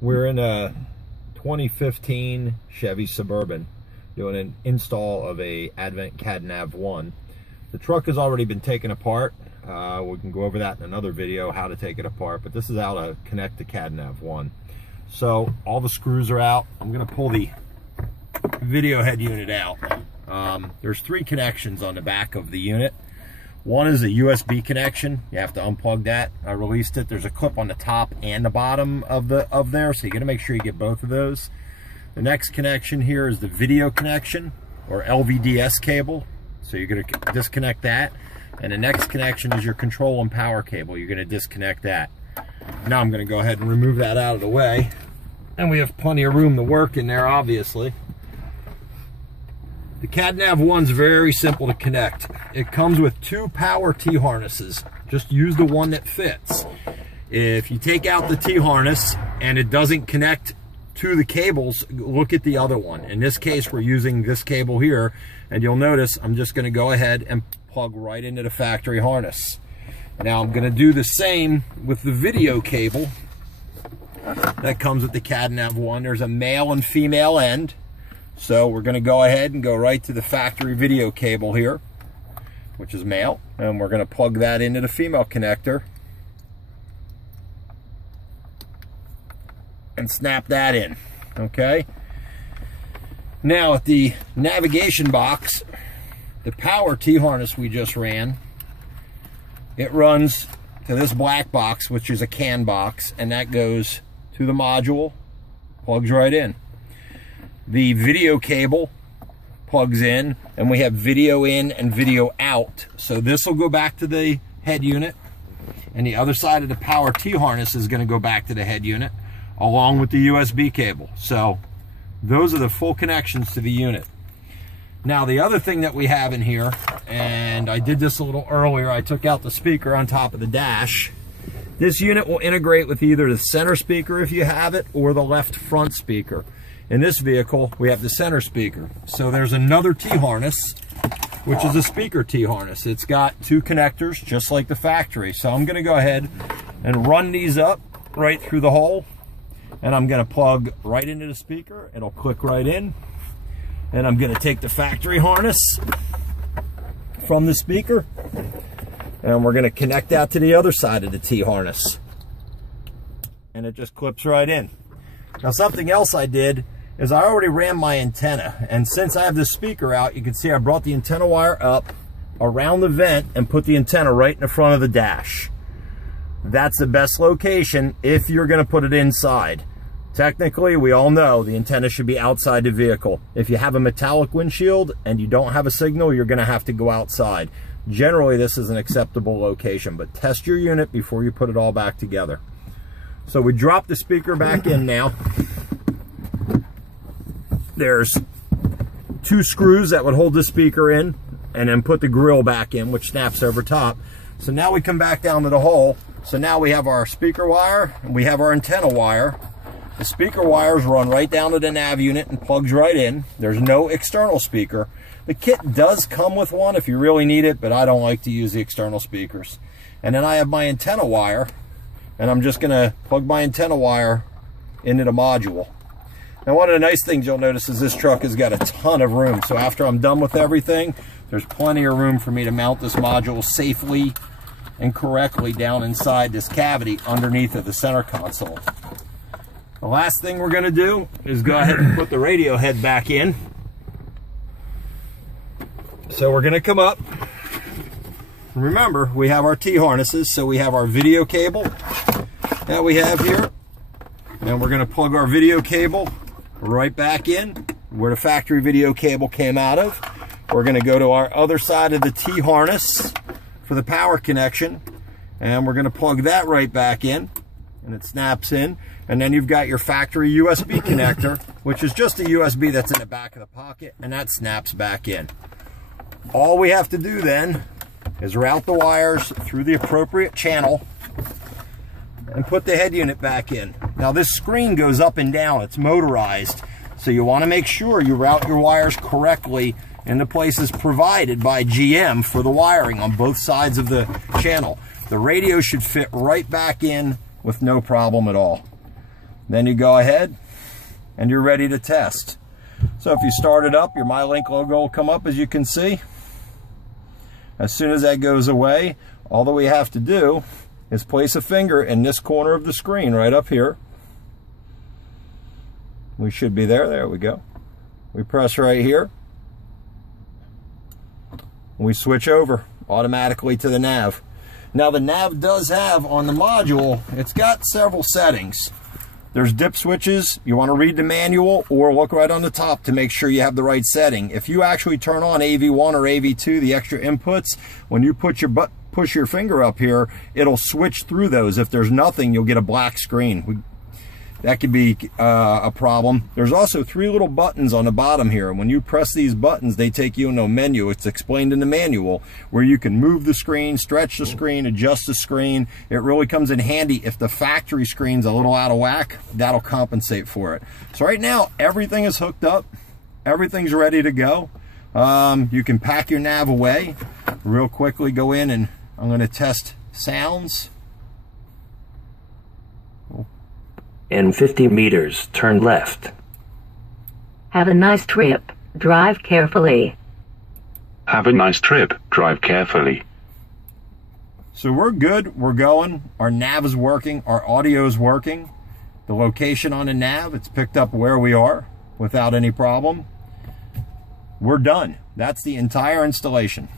We're in a 2015 Chevy Suburban doing an install of a Advent CADNAV1. The truck has already been taken apart. We can go over that in another video, how to take it apart, but this is how to connect the CADNAV1. So all the screws are out. I'm going to pull the video head unit out. There's 3 connections on the back of the unit. One is a USB connection. You have to unplug that. I released it. There's a clip on the top and the bottom of there, so you got to make sure you get both of those. The next connection here is the video connection, or LVDS cable. So you're going to disconnect that. And the next connection is your control and power cable. You're going to disconnect that. Now I'm going to go ahead and remove that out of the way. And we have plenty of room to work in there, obviously. The CADNAV1 is very simple to connect. It comes with 2 power T-harnesses. Just use the one that fits. If you take out the T-harness and it doesn't connect to the cables, look at the other one. In this case, we're using this cable here, and you'll notice I'm just going to go ahead and plug right into the factory harness. Now I'm going to do the same with the video cable that comes with the CADNAV1. There's a male and female end. So we're going to go ahead and go right to the factory video cable here, which is male, and we're going to plug that into the female connector and snap that in. Okay. Now at the navigation box, the power T-harness we just ran, it runs to this black box, which is a CAN box, and that goes to the module, plugs right in. The video cable plugs in, and we have video in and video out. So this will go back to the head unit, and the other side of the power T-harness is going to go back to the head unit, along with the USB cable. So those are the full connections to the unit. Now the other thing that we have in here, and I did this a little earlier, I took out the speaker on top of the dash. This unit will integrate with either the center speaker if you have it, or the left front speaker. In this vehicle, we have the center speaker. So there's another T-harness, which is a speaker T-harness. It's got 2 connectors, just like the factory. So I'm gonna go ahead and run these up right through the hole, and I'm gonna plug right into the speaker. It'll click right in. And I'm gonna take the factory harness from the speaker, and we're gonna connect that to the other side of the T-harness. And it just clips right in. Now something else I did is I already ran my antenna, and since I have this speaker out, you can see I brought the antenna wire up around the vent and put the antenna right in the front of the dash. That's the best location if you're going to put it inside. Technically, we all know the antenna should be outside the vehicle. If you have a metallic windshield and you don't have a signal, you're going to have to go outside. Generally, this is an acceptable location, but test your unit before you put it all back together. So we drop the speaker back in now. There's 2 screws that would hold the speaker in, and then put the grill back in, which snaps over top. So now we come back down to the hole. So now we have our speaker wire and we have our antenna wire. The speaker wires run right down to the nav unit and plugs right in. There's no external speaker. The kit does come with one if you really need it, but I don't like to use the external speakers. And then I have my antenna wire, and I'm just gonna plug my antenna wire into the module. Now one of the nice things you'll notice is this truck has got a ton of room. So after I'm done with everything, there's plenty of room for me to mount this module safely and correctly down inside this cavity underneath of the center console. The last thing we're gonna do is go ahead and put the radio head back in. So we're gonna come up. Remember, we have our T-harnesses, so we have our video cable that we have here. And we're gonna plug our video cable right back in where the factory video cable came out of. We're gonna go to our other side of the T-harness for the power connection, and we're gonna plug that right back in, and it snaps in. And then you've got your factory USB connector, which is just a USB that's in the back of the pocket, and that snaps back in. All we have to do then is route the wires through the appropriate channel and put the head unit back in. Now this screen goes up and down, it's motorized, so you want to make sure you route your wires correctly in the places provided by GM for the wiring on both sides of the channel. The radio should fit right back in with no problem at all. Then you go ahead and you're ready to test. So if you start it up, your MyLink logo will come up, as you can see. As soon as that goes away, all that we have to do is place a finger in this corner of the screen right up here. We should be there. There we go. We press right here. We switch over automatically to the nav. Now the nav does have on the module, it's got several settings. There's dip switches. You want to read the manual or look right on the top to make sure you have the right setting. If you actually turn on AV1 or AV2, the extra inputs, when you push your finger up here, it'll switch through those. If there's nothing, you'll get a black screen. That could be a problem. There's also 3 little buttons on the bottom here. When you press these buttons, they take you into a menu. It's explained in the manual where you can move the screen, stretch the screen, adjust the screen. It really comes in handy if the factory screen's a little out of whack. That'll compensate for it. So right now, everything is hooked up. Everything's ready to go. You can pack your nav away. Real quickly go in and I'm going to test sounds. In 50 meters, turn left. Have a nice trip. Drive carefully. Have a nice trip. Drive carefully. So we're good. We're going. Our nav is working. Our audio is working. The location on the nav, it's picked up where we are without any problem. We're done. That's the entire installation.